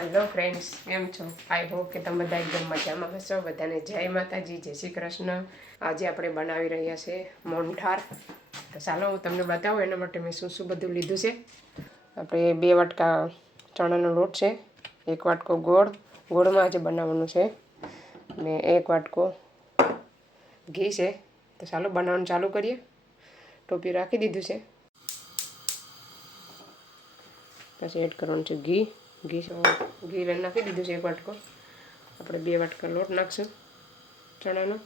Hello friends, કેમ છો? I hope કે તમે બધા એકદમ મજામાં હશો. બધાને જય માતાજી, જય શ્રી કૃષ્ણ. આજે આપણે બનાવી રહ્યા છે મોહનથાળ. તો ચાલો હું તમને બતાવું એના માટે મેં શું શું બધું લીધું છે. આપણે 2 વાટકા ચણાનો લોટ છે, 1 વાટકો ગોળમાં આજે બનાવવાનું છે, ને 1 વાટકો ઘી છે. તો ચાલો બનાવવાનું ચાલુ કરીએ. ટોપી રાખી દીધું છે. પછી એડ કરવાનું છે ઘી નાખી દીધું છે 1 વાટકો. આપણે 2 વાટકા લોટ નાખશું ચણાનો.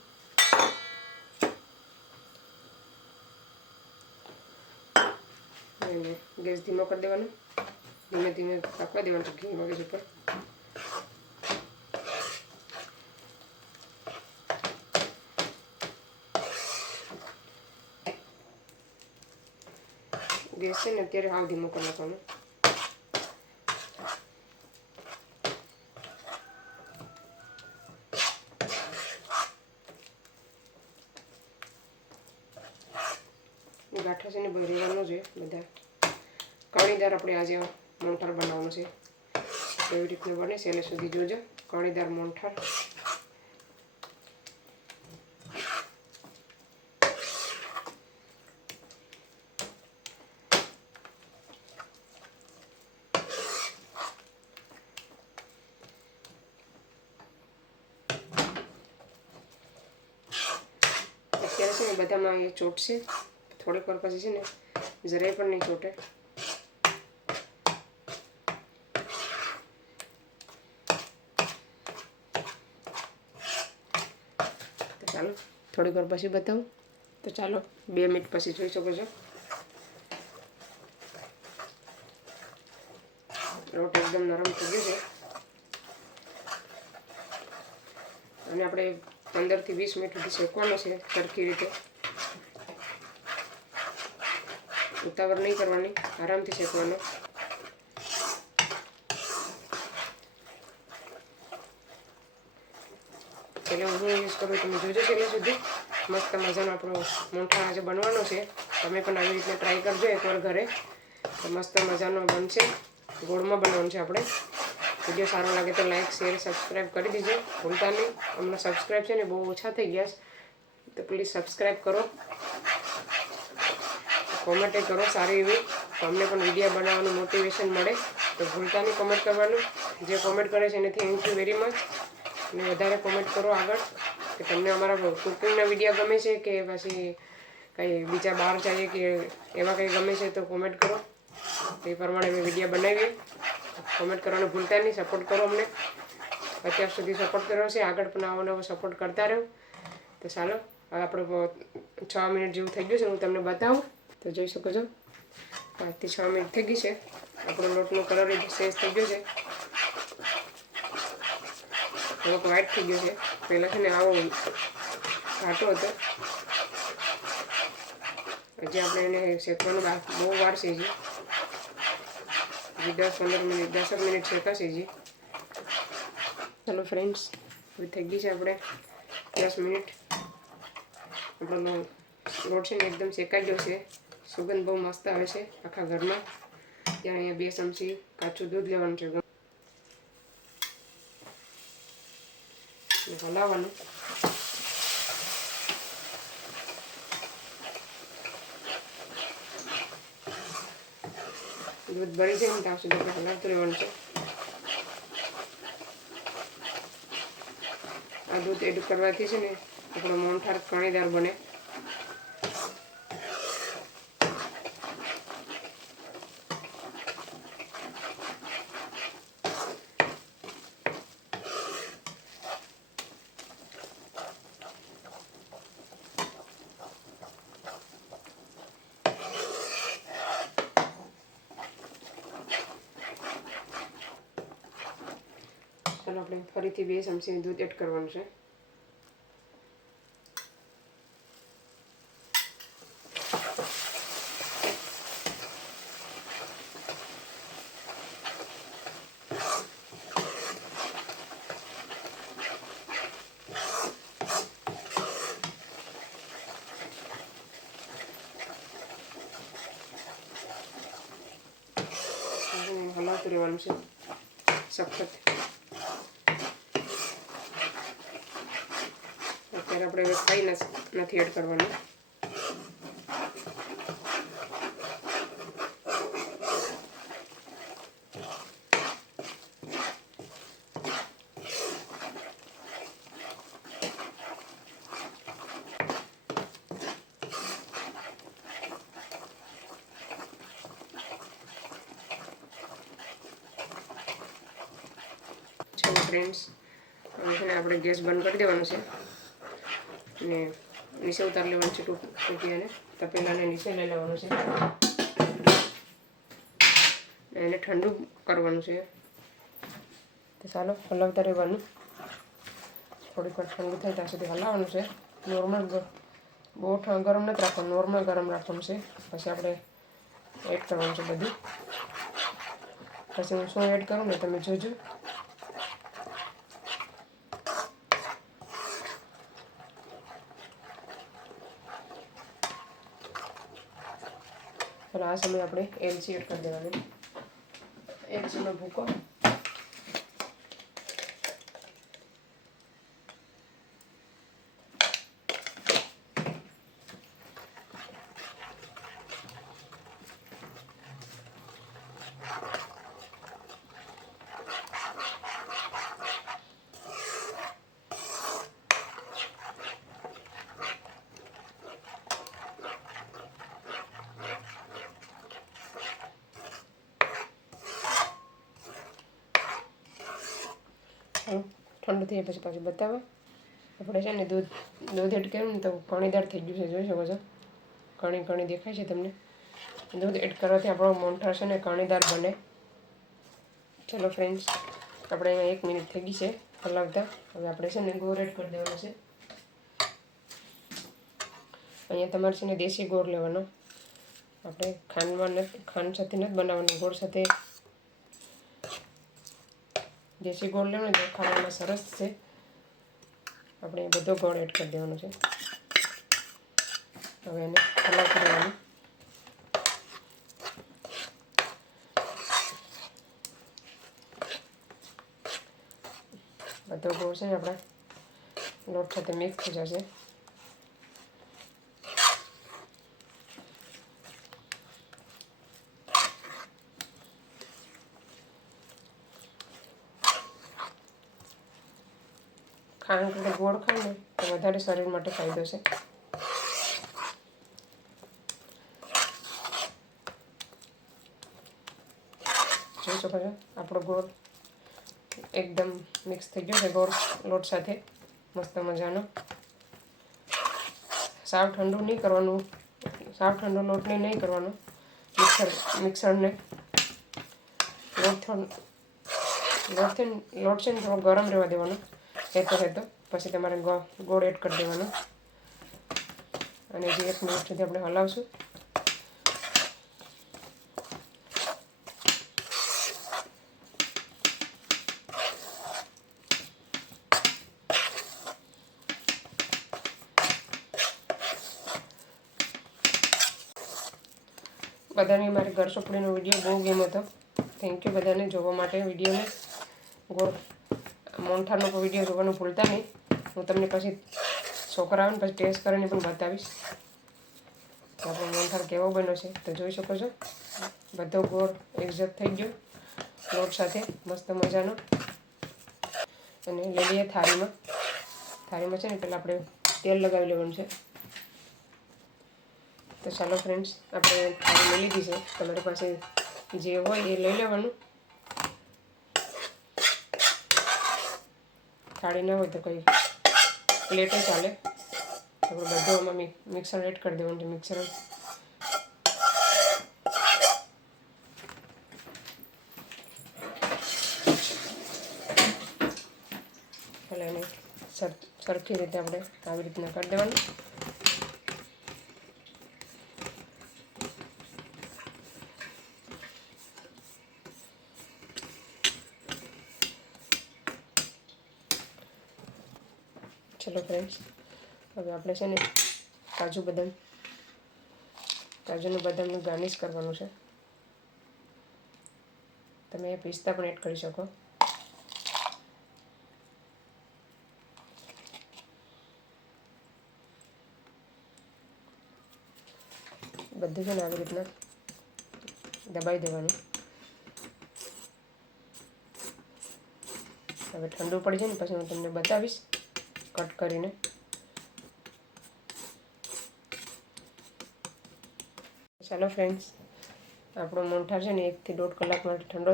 અને ગેસ ધીમો કરી દેવાનો, ધીમે ધીમે રાખવા દેવાનું છે ઘી મગજ ઉપર. ગેસ છે ને અત્યારે હાવ ધીમો કરી નાખવાનો. ગાંઠા છે ને રહેવાનું છે બધા. કણીદાર આપણે આજે મોહનથાળ બનાવવાનું છે. કેવી રીતનું બને છેલ્લે સુધી જોજો. કણીદાર મોહનથાળ. અત્યારે છે ને બધામાં એ ચોટશે, થોડીક વાર પછી છે ને જરાય પણ નહીં ચોટે. તો ચાલો થોડીક વાર પછી બતાવું. તો ચાલો 2 મિનિટ પછી જોઈ શકો છો. લોટ એકદમ નરમ થઈ ગયો છે અને આપણે 15 થી 20 મિનિટ સુધી શેકવાનો છે સરખી રીતે. ઉતાવળ નહીં કરવાની, આરામથી શેકવાનો. એટલે હું યુઝ કરું, તમે જોજો છેલ્લે સુધી. મસ્ત મજાનો આપણો મોહનથાળ આજે બનવાનો છે. તમે પણ આવી રીતે ટ્રાય કરજો એકવાર ઘરે. તો મસ્ત મજાનો બનશે. ગોળમાં બનાવવાનું છે આપણે. વિડીયો સારો લાગે તો લાઈક, શેર, સબસ્ક્રાઈબ કરી દીજો ભૂલતા નહીં. હમણાં સબસ્ક્રાઈબ છે ને બહુ ઓછા થઈ ગયા છે, તો પ્લીઝ સબસ્ક્રાઈબ કરો. કોમેન્ટ કરો સારી એવી, તો અમને પણ વિડીયો બનાવવાનું મોટિવેશન મળે. તો ભૂલતા નહીં કોમેન્ટ કરવાનું. જે કોમેન્ટ કરે છે એને થેન્ક યુ વેરી મચ. અને વધારે કોમેન્ટ કરો આગળ કે તમને અમારા કુકિંગના વિડીયો ગમે છે કે પછી કંઈ બીજા બહાર જઈએ કે એવા કંઈ ગમે છે તો કોમેન્ટ કરો. એ પ્રમાણે અમે વિડીયો બનાવીએ. કોમેન્ટ કરવાનું ભૂલતા નહીં. સપોર્ટ કરો અમને. અત્યાર સુધી સપોર્ટ કર્યો છે, આગળ પણ આવો નવો સપોર્ટ કરતા રહો. તો ચાલો હવે આપણે 6 મિનિટ જેવું થઈ ગયું છે, હું તમને બતાવું. તો જોઈ શકો છો 5 થી 6 મિનિટ થઈ ગઈ છે. આપણો લોટનો કલર ચેન્જ થઈ ગયો છે, થોડોક વ્હાઈટ થઈ ગયો છે. પહેલાં છે ને આવો ઘાટો હતો. હજી આપણે એને શેકવાનું બહુ વાર છે. હજી 10-15 મિનિટ 10 મિનિટ શેકાશે હજી. ચાલો ફ્રેન્ડ્સ, હવે થઈ ગઈ છે આપણે 10 મિનિટ. આપણો લોટ છે ને એકદમ શેકાઈ ગયો છે. સુગંધ બહુ મસ્ત આવે છે આખા ઘરમાં. ત્યાં અહીંયા 2 ચમચી કાચું દૂધ લેવાનું છે, હલાવવાનું. દૂધ બળી જાય ને ત્યાં સુધી આપણે હલાવતું રહેવાનું છે. આ દૂધ એડ કરવાથી છે ને આપણો મોહનથાળ કણીદાર બને. ચાલો આપણે ફરીથી 2 ચમચી દૂધ એડ કરવાનું છે. હલાવતું રહેવાનું છે. સખત. અત્યારે આપણે હવે કંઈ નથી એડ કરવાનું. ફ્રેન્ડ્સ, હવે છે ને આપણે ગેસ બંધ કરી દેવાનું છે અને નીચે ઉતારી લેવાનું છે ટૂંકીને તપેલાને નીચે લઈ લેવાનું છે. એને ઠંડુ કરવાનું છે. તો ચાલો હલાવતા રહેવાનું. થોડીક વાર ઠંડુ થાય ત્યાં સુધી હલાવવાનું છે. નોર્મલ, બહુ ગરમ નથી રાખવાનું, નોર્મલ ગરમ રાખવાનું છે. પછી આપણે એડ કરવાનું છે બધું. પછી હું શું એડ કરું ને તમે જોજો. ચાલો આ સમયે આપણે એલચી એડ કરી દેવાની. એલચીનો ભૂકો. ઠંડુ થઈ પછી પાછું બતાવો. આપણે છે ને દૂધ એડ કર્યું ને તો કણીદાર થઈ ગયું છે, જોઈ શકો છો. કણી દેખાય છે તમને. દૂધ એડ કરવાથી આપણો મોહનથાળ છે ને કણીદાર બને. ચલો ફ્રેન્ડ્સ, આપણે અહીંયા 1 મિનિટ થઈ ગઈ છે હલાવતા. હવે આપણે છે ને ગોળ એડ કરી દેવાનો છે. અહીંયા તમારે છે ને દેશી ગોળ લેવાનો. આપણે ખાંડ સાથે નથી બનાવવાનો, ગોળ સાથે. દેશી ગોળ લેવાનો તો ખાવામાં સરસ છે. આપણે બધો ગોળ એડ કરી દેવાનો છે. હવે એને હલાવતા રહેવાનું. બધો ગોળ છે ને આપણા લોટ સાથે મિક્સ થઈ જશે. ખાંડ કરતાં ગોળ ખાય ને તો વધારે શરીર માટે ફાયદો છે. જોઈ શકો છો આપણો ગોળ એકદમ મિક્સ થઈ ગયો છે ગોળ લોટ સાથે, મસ્ત મજાનો. સાવ ઠંડુ નહીં કરવાનું, સાવ ઠંડુ લોટને નહીં કરવાનો. મિક્સરને લોટ છે ને થોડો ગરમ રહેવા દેવાનો. હેતો પછી તમારે ગોળ એડ કરી દેવાનો અને જે 1 મિનિટ સુધી આપણે હલાવશું. બધાને મારી ઘર ચોપડીનો વિડીયો બહુ ગમ્યો હતો. થેન્ક યુ બધાને જોવા માટે વિડીયોને. ગોળ મોહનથાળનો વિડીયો જોવાનું ભૂલતા નહીં. હું તમને પછી છોકરાઓને પછી ટેસ્ટ કરીને પણ બતાવીશ કે આપણો મોહનથાળ કેવો બન્યો છે. તો જોઈ શકો છો બધો ગોળ એક્ઝેક્ટ થઈ ગયો લોટ સાથે, મસ્ત મજાનો. અને લઈ લઈએ થાળીમાં. થાળીમાં છે ને પહેલાં આપણે તેલ લગાવી લેવાનું છે. તો ચાલો ફ્રેન્ડ્સ, આપણે થાળી લઈ લીધી છે. તમારી પાસે જે હોય એ લઈ લેવાનું. થાળી ના હોય તો કંઈ પ્લેટે ચાલે. આપણે બધું આમાં મિક્સર એડ કરી દેવાનું છે. મિક્સર પહેલાં એને સરખી રીતે આપણે આવી રીતના કરી દેવાનું. ચલો ફ્રેન્ડ્સ, હવે આપણે છે ને કાજુનું બદામનું ગાર્નિશ કરવાનું છે. તમે પિસ્તા પણ એડ કરી શકો. બધું છે ને આવી રીતના દબાઈ દેવાનું. હવે ઠંડુ પડી જાય ને પછી હું તમને બતાવીશ કટ કરીને. ચાલો ફ્રેન્ડ્સ, આપણો મોહનથાળ છે ને 1 થી 1.5 કલાક માટે ઠંડો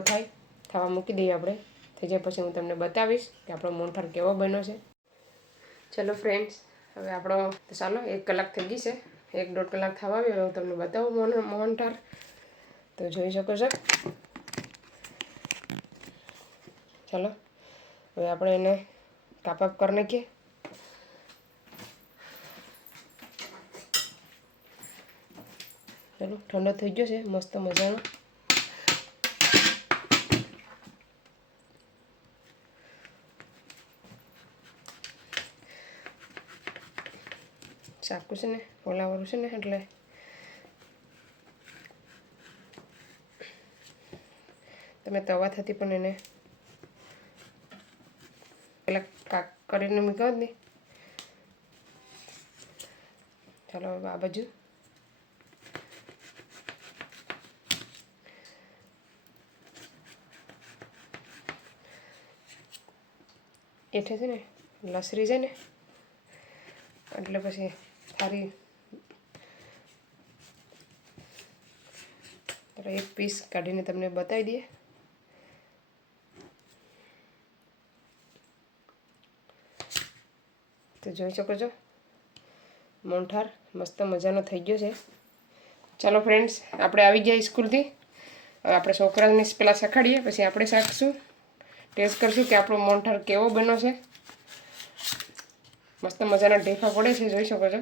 થવા મૂકી દઈએ આપણે. થઈ જાય પછી હું તમને બતાવીશ કે આપણો મોહનથાળ કેવો બન્યો છે. ચલો ફ્રેન્ડ્સ, હવે આપણો ચાલો 1 કલાક થઈ ગઈ છે. 1-1.5 કલાક થવા આવ્યો. હવે હું તમને બતાવું મોહનથાળ. તો જોઈ શકો છો. ચાલો હવે આપણે એને કાપ કરી નાખીએ. ચાલો ઠંડો થઈ ગયો છે મસ્ત મજાનો. ચાકુ છે ને ઓલાવાળું છે ને એટલે તમે તવાથી પણ એને પેલા કાક કરીને મૂક્યો જ નહીં. ચાલો હવે આ બાજુ એઠે છે ને લસરી છે ને એટલે પછી સારી એક પીસ કાઢીને તમને બતાવી દઈએ. તો જોઈ શકો છો મોહનથાળ મસ્ત મજાનો થઈ ગયો છે. ચાલો ફ્રેન્ડ્સ, આપણે આવી ગયા સ્કૂલથી. હવે આપણે છોકરાને પહેલાં શીખવાડીએ પછી આપણે શાકશું, ટેસ્ટ કરશું કે આપણો મોહનથાળ કેવો બન્યો છે. મસ્ત મજાના ઢેફા પડે છે, જોઈ શકો છો.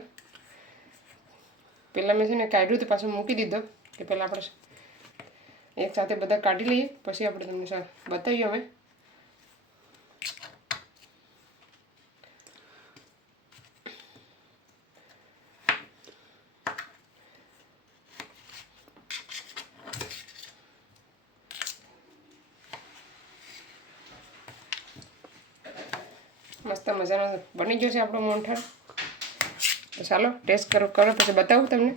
પહેલાં મેં છે ને કાઢ્યું તો પાછું મૂકી દીધો કે પહેલાં આપણે એક સાથે બધા કાઢી લઈએ પછી આપણે તમને બતાવીએ. હવે મસ્ત મજાનો બની ગયો છે આપણો મોહનથાળ. તો ચાલો ટેસ્ટ કરો પછી બતાવું તમને.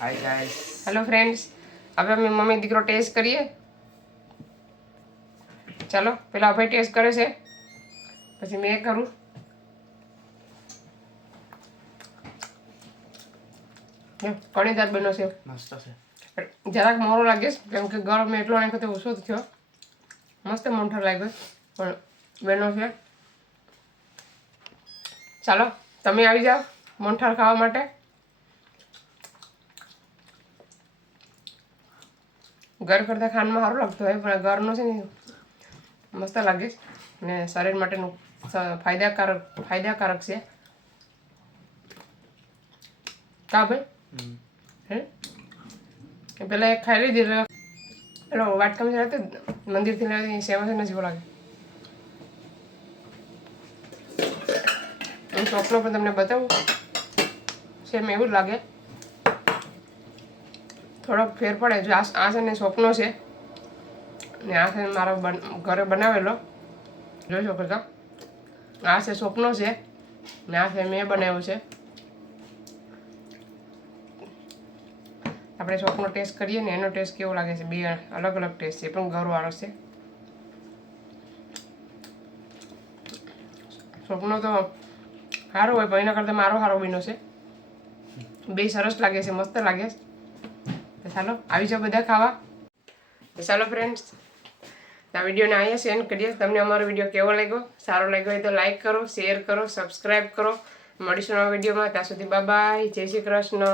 હાય ગાઈસ, હેલો ફ્રેન્ડ્સ, હવે અમે મમ્મી દીકરો ટેસ્ટ કરીએ. ચાલો પહેલાં અભય ટેસ્ટ કરે છે પછી મેં કરું. કણીદાર બન્યો છે, મસ્ત છે. જરાક મોરો લાગે કેમ કે ગરમ એટલો નાખ્યો તો ઓછો થયો. મસ્ત મોહનથાળ લાગ્યો પણ બન્યો છે. ચાલો તમે આવી જાઓ મોહનથાળ ખાવા માટે. ઘર કરતાં ખાંડમાં સારું લાગતું હોય પણ ઘરનો છે ને મસ્ત લાગે ને શરીર માટેનું ફાયદાકારક છે. કા ભાઈ પેલા એક ખાઈ લીધી એટલે વાટકામાં જતો મંદિરથી સેવા છે ને જેવો લાગે. હું ચોકનો પણ તમને બતાવું સેમ એવું જ લાગે. થોડોક ફેર પડે જો આ છે ને સ્વપ્નો છે ને આ છે મારો ઘરે બનાવેલો. જોઈ શકો છો આ છે સ્વપ્નો છે ને આ છે મેં બનાવ્યું છે. આપણે સ્વપ્નો ટેસ્ટ કરીએ ને એનો ટેસ્ટ કેવો લાગે છે. બે અલગ અલગ ટેસ્ટ છે પણ ઘરવાળો છે. સ્વપ્નો તો સારો હોય પણ એના કરતાં મારો સારો બન્યો છે. બે સરસ લાગે છે, મસ્ત લાગે છે. ચાલો આવી જાઓ બધા ખાવા. ચાલો ફ્રેન્ડ્સ, આ વિડીયોને અહીંયા સેન્ડ કરીએ. તમને અમારો વિડીયો કેવો લાગ્યો, સારો લાગ્યો હોય તો લાઈક કરો, શેર કરો, સબસ્ક્રાઈબ કરો. મળીશું નવા વિડીયોમાં. ત્યાં સુધી બાય બાય, જય શ્રી કૃષ્ણ.